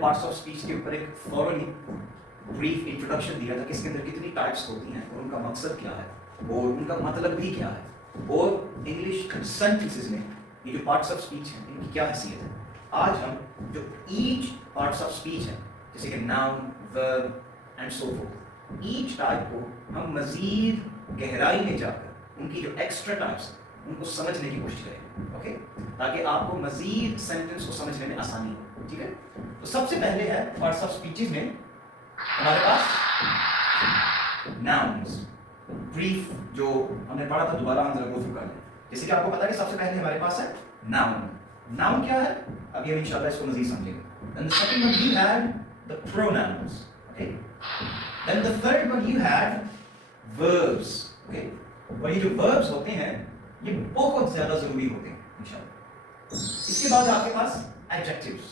Parts of speech के ऊपर एक थॉरोली ब्रीफ इंट्रोडक्शन दिया था कि इसके अंदर कितनी टाइप्स होती हैं और उनका मकसद क्या है और उनका मतलब भी क्या है, और इंग्लिश सेंटेंसेस में ये जो पार्ट्स ऑफ स्पीच हैं इनकी क्या हैसियत है। आज हम जो ईच पार्ट्स ऑफ स्पीच है जैसे कि noun, verb and so fourth, each type को हम मजीद गहराई में जाकर उनकी जो एक्स्ट्रा टाइप्स उनको समझने की कोशिश करें, ओके, ताकि आपको मजीद सेंटेंस को समझने में आसानी हो। ठीक है, तो सबसे पहले है पार्ट्स ऑफ स्पीचेस में हमारे पास नाउन्स, ब्रीफ जो हमने पढ़ा था दोबारा हम जरा गो थ्रू कर लें। जैसे कि आपको पता है कि सबसे पहले हमारे पास है नाउन। नाउन क्या है, अभी हम इंशाल्लाह इसको मजीद समझेंगे। Then the second one you had the pronouns, okay? Then the third one you had verbs, okay? और ये जो verbs होते हैं ये बहुत ज्यादा जरूरी होते हैं इंशाल्लाह। इसके बाद आपके पास adjectives।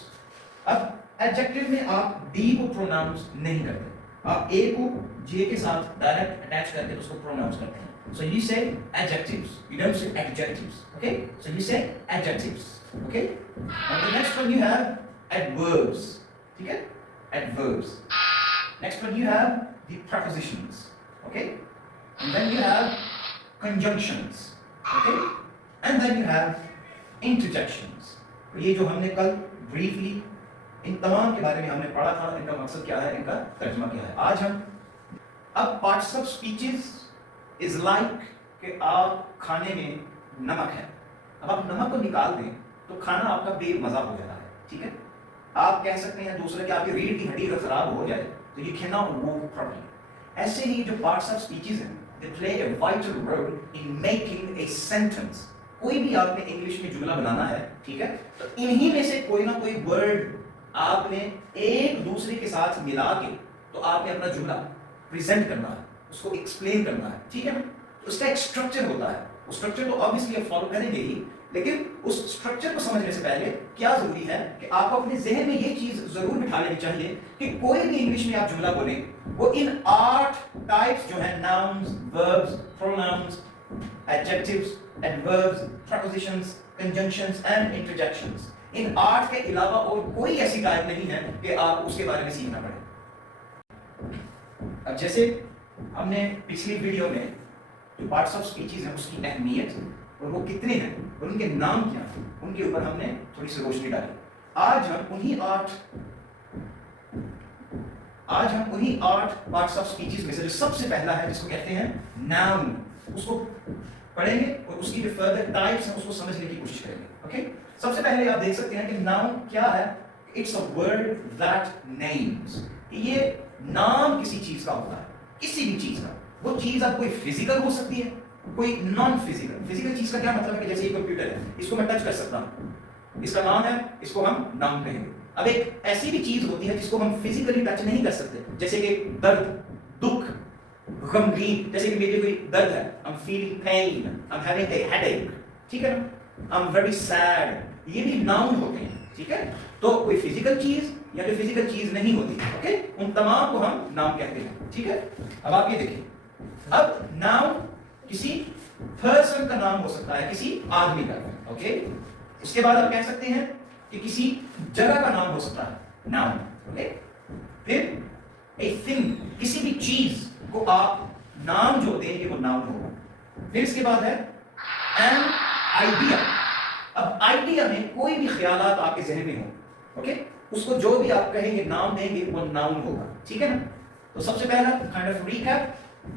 अब adjective में आप D को pronouns नहीं करते, आप A को J के साथ डायरेक्ट अटैच करके उसको pronouns करते हैं। So you say adjectives, you don't say adjectives, okay? So you say adjectives, okay? And the next one you have adverbs, ठीक है? Adverbs. Next one you have the prepositions, okay? And then you have conjunctions, okay? And then you have interjections. तो ये जो हमने कल briefly इन तमाम के बारे में हमने पढ़ा था, इनका मकसद क्या है, इनका तर्जुमा क्या है। आज हम अब parts of speeches is like कि आप खाने में नमक है, अब आप नमक को निकाल दें तो खाना आपका बेमज़ा हो जाता है। ठीक है, आप कह सकते हैं दूसरे कि आपकी रीढ़ की हड्डी अगर खराब हो जाए तो you cannot move properly। ऐसे ही जो parts of speeches हैं they play a vital role in making a sentence। कोई भी आपने इंग्लिश में जुमला बनाना है, ठीक है, तो इन्हीं में से कोई ना कोई वर्ड आपने एक दूसरे के साथ मिला के तो आपने अपना जुमला प्रेजेंट करना है, उसको एक्सप्लेन करना है। ठीक है ना, उसका एक स्ट्रक्चर होता है, उस स्ट्रक्चर को ऑब्वियसली आप फॉलो करेंगे ही, लेकिन उस स्ट्रक्चर को समझने से पहले क्या जरूरी है कि आपको अपने जहन में ये चीज जरूर बिठा लेनी चाहिए कि कोई भी इंग्लिश में आप जुमला बोलें वो इन 8 टाइप्स जो है nouns, verbs, pronouns, adjectives, adverbs, prepositions, conjunctions and interjections, इन 8 के अलावा और कोई ऐसी टाइप नहीं है कि आप उसके बारे में सीखना पड़े। अब जैसे हमने पिछली वीडियो में जो पार्ट्स ऑफ स्पीचेस हैं उसकी अहमियत और वो कितने हैं और उनके नाम क्या हैं उनके ऊपर हमने थोड़ी सी रोशनी डाली। आज हम उन्हीं 8 पार्ट्स ऑफ स्पीचेस में से जो सबसे पहला है जिसको कहते हैं नाउन, उसको पढ़ेंगे और उसकी जो फर्दर टाइप्स हैं उसको समझने की कोशिश करेंगे। ओके, सबसे पहले आप देख सकते हैं कि नाउन क्या है। It's a word that names, ये नाम किसी चीज का होता है, किसी भी चीज का। वो चीज अब कोई फिजिकल हो सकती है, कोई नॉन फिजिकल। फिजिकल चीज का क्या मतलब है कि जैसे ये कंप्यूटर है, इसको मैं टच कर सकता हूं, इसका नाम है, इसको हम नाउन कहेंगे। अब एक ऐसी भी चीज होती है जिसको हम फिजिकली टच नहीं कर सकते, जैसे कि दर्द, दुख, गमगीन, जैसे कि मेरी कोई दर्द है, I am feeling pen, I am having a headache, ठीक है ना, आई एम वेरी सैड, ये भी नाउन होते हैं। ठीक है, तो कोई फिजिकल चीज या कोई फिजिकल चीज नहीं होती, ओके, उन तमाम को हम नाउन कहते हैं। ठीक है, अब आप ये देखिए, अब नाउन किसी पर्सन का नाम हो सकता है, किसी आदमी का, ओके। उसके बाद आप कह सकते हैं कि किसी जगह का नाम हो सकता है, नाउन, ओके। फिर ए थिंग, किसी भी चीज को आप नाम जो देंगे वो नाउन होगा। फिर इसके बाद है एन आइडिया। अब आइडिया में कोई भी ख्यालात आपके जहन में हो, ओके, उसको जो भी आप कहेंगे नाम देंगे वो नाउन होगा। ठीक है ना, तो सबसे पहला काइंड ऑफ रीकैप,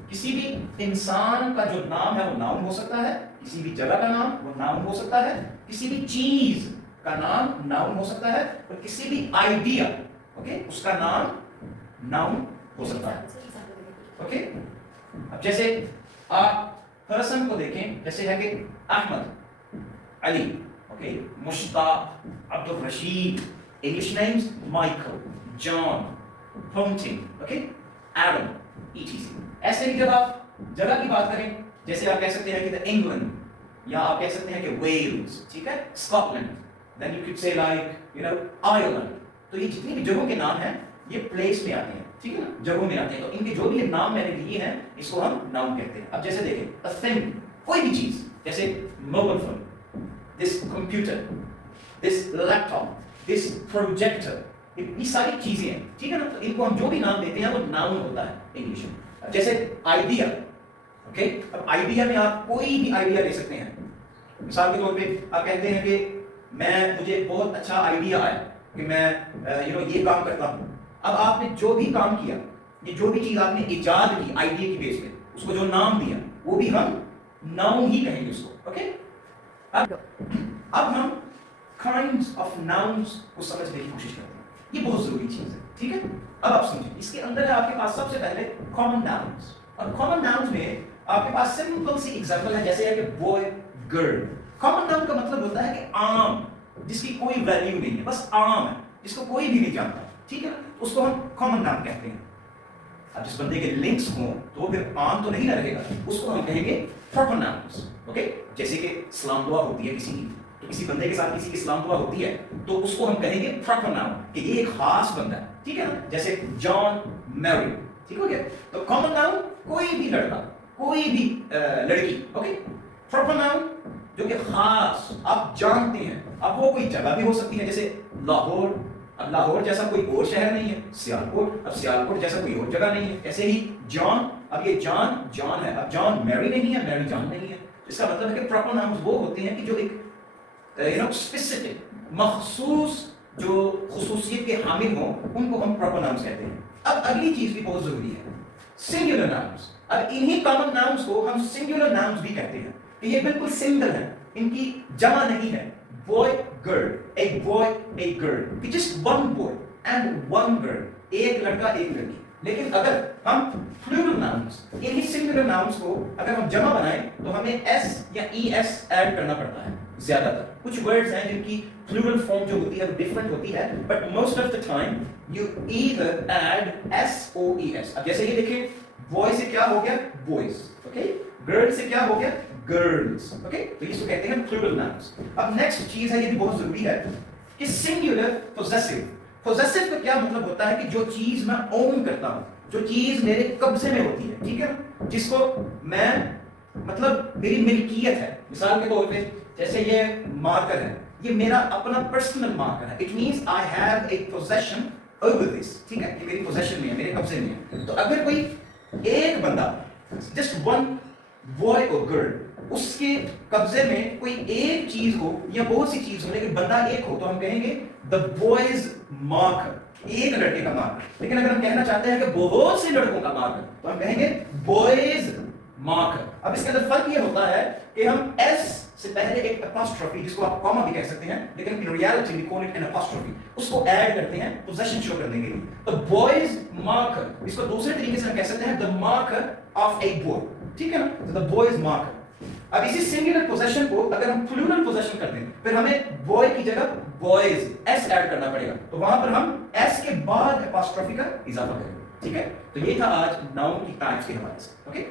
किसी भी इंसान का जो नाम है वो नाउन हो सकता है, किसी भी जगह का नाम वो नाउन हो सकता है, किसी भी चीज का नाम नाउन हो सकता है, और किसी भी आइडिया, ओके, उसका नाम नाउन हो सकता है। ओके, अब जैसे आप पर्सन को देखें, जैसे है कि Ahmed, Ali, okay, Mushtaq, Abdul Rashid, English names Michael, John, Ponting, okay, Adam, etc। ऐसे ही जब आप जगह की बात करें, जैसे आप कह सकते हैं कि द इंग्लैंड, या आप कह सकते हैं कि वेल्स, ठीक है, Scotland, then you could say like you know Ireland. तो ये जितनी भी जगहों के नाम हैं ये प्लेस में आते हैं, ठीक है ना, जगहों में आते हैं। तो इनके जो भी नाम मैंने लिए हैं इसको हम नाउन कहते हैं। अब जैसे देखें, अ थिंग, कोई भी चीज, जैसे mobile phone, this computer, this laptop, this projector, یہ ساری چیزیں ہیں, ٹھیک ہے نا. تو ان کو ہم جو بھی نام دیتے ہیں وہ ناؤن ہوتا ہے انگلش میں. جیسے آئیڈیا, اوکے, اب آئیڈیا میں آپ کوئی بھی آئیڈیا لے سکتے ہیں. مثال کے طور پہ آپ کہتے ہیں کہ مجھے بہت اچھا آئیڈیا آیا کہ میں یہ کام کرتا ہوں. اب آپ نے جو بھی کام کیا, یہ جو بھی چیز آپ نے ایجاد کی آئیڈیا کی بیس پہ, اس کو جو نام دیا وہ بھی ہم ناؤن ہی کہیں گے اس کو, اوکے. اب ہم kinds of nouns کو سمجھنے کی کوشش کرتے ہیں, یہ بہت ضروری چیز ہے, ٹھیک ہے. اب آپ سمجھیں, اس کے اندر ہے آپ کے پاس سب سے پہلے common nouns, اور common nouns میں آپ کے پاس سمپل سی ایگزامپل ہے, جیسے ہے کہ boy, girl. common noun کا مطلب ہوتا ہے کہ عام, جس کی کوئی ویلیو نہیں ہے, بس عام ہے, جس کو کوئی بھی نہیں جانتا, ٹھیک ہے, اس کو ہم common noun کہتے ہیں. اب جس بندے کے لنکس ہوں تو وہ پھر عام تو نہیں نہ رہے گا, اس کو ہم کہیں گے proper nouns, اوکے. جیسے کہ سلام دعا ہوتی ہے کسی کی, تو کسی بندے کے ساتھ کسی کی سلام دعا ہوتی ہے تو اس کو ہم کہیں گے proper noun, کہ یہ ایک خاص بندہ ہے, ٹھیک ہے نا. جیسے جان میری, ٹھیک ہو گیا. تو common noun کوئی بھی لڑکا, کوئی بھی لڑکی, اوکے. proper noun جو کہ خاص آپ جانتے ہیں. اب وہ کوئی جگہ بھی ہو سکتی ہے, جیسے لاہور, اب لاہور جیسا کوئی اور شہر نہیں ہے. سیالکوٹ, اب سیالکوٹ جیسا کوئی اور جگہ نہیں ہے. ایسے ہی جان, اب یہ جان جان ہے, اب جان میری نہیں ہے, میری جان نہیں ہے. اس کا مطلب ہے کہ proper nouns وہ ہوتے ہیں کہ جو ایک specific, مخصوص جو خصوصیت کے حامل ہوں, ان کو ہم proper nouns کہتے ہیں. اب اگلی چیز بھی بہت ضروری ہے, singular nouns. اب انہی common nouns کو ہم singular nouns بھی کہتے ہیں, کہ یہ بالکل سنگل ہے, ان کی جمع نہیں ہے. boy, girl, a boy, a girl, just one boy and one girl, ایک لڑکا ایک لڑکی. لیکن اگر ہم plural nouns, انہی singular nouns کو اگر ہم جمع بنائیں تو ہمیں s یا es ایڈ کرنا پڑتا ہے زیادہ تر. کچھ words ہیں جن کی plural form جو ہوتی ہے وہ different ہوتی ہے, but most of the time you either add s. اب جیسے یہ دیکھیں, boy سے کیا ہو گیا boys, okay, girl سے کیا ہو گیا girls, okay. تو اس کو کہتے ہیں plural nouns. اب نیکسٹ چیز ہے, یہ بھی بہت ضروری ہے, کہ singular possessive. possessive کا کیا مطلب ہوتا ہے کہ جو چیز میں own کرتا ہوں, جو چیز میرے قبضے میں ہوتی ہے, ٹھیک ہے, جس کو میں مطلب میری ملکیت ہے. مثال کے طور پہ جیسے یہ مارکر ہے, یہ میرا اپنا پرسنل مارکر ہے. It means I have a possession over this, ٹھیک ہے, یہ میری possession میں ہے, میرے قبضے میں ہے. تو اگر کوئی ایک بندہ, just one boy or girl, اس کے قبضے میں کوئی ایک چیز ہو یا بہت سی چیز ہو, لیکن بندہ ایک ہو, تو ہم کہیں گے the boy's marker, ایک لڑکے کا مارکر. لیکن اگر ہم کہنا چاہتے ہیں کہ بہت سے لڑکوں کا مارکر, تو ہم کہیں گے boys marker. اب اس کے اندر فرق یہ ہوتا ہے کہ ہم s سے پہلے ایک apostrophe, جس کو آپ کاما بھی کہہ سکتے ہیں, لیکن in reality we call it an apostrophe, اس کو ایڈ کرتے ہیں possession شو کرنے کے لیے. تو boys marker, اس کو دوسرے طریقے سے ہم کہہ سکتے ہیں the marker of a boy, ٹھیک ہے نا. تو the boys marker. اب اسی singular possession کو اگر ہم plural possession کر دیں, پھر ہمیں boy کی جگہ boys s ایڈ کرنا پڑے گا, تو وہاں پر ہم s کے بعد apostrophe کا اضافہ کریں گے, ٹھیک ہے. تو یہ تھا آج noun کی types کے حوالے سے, اوکے.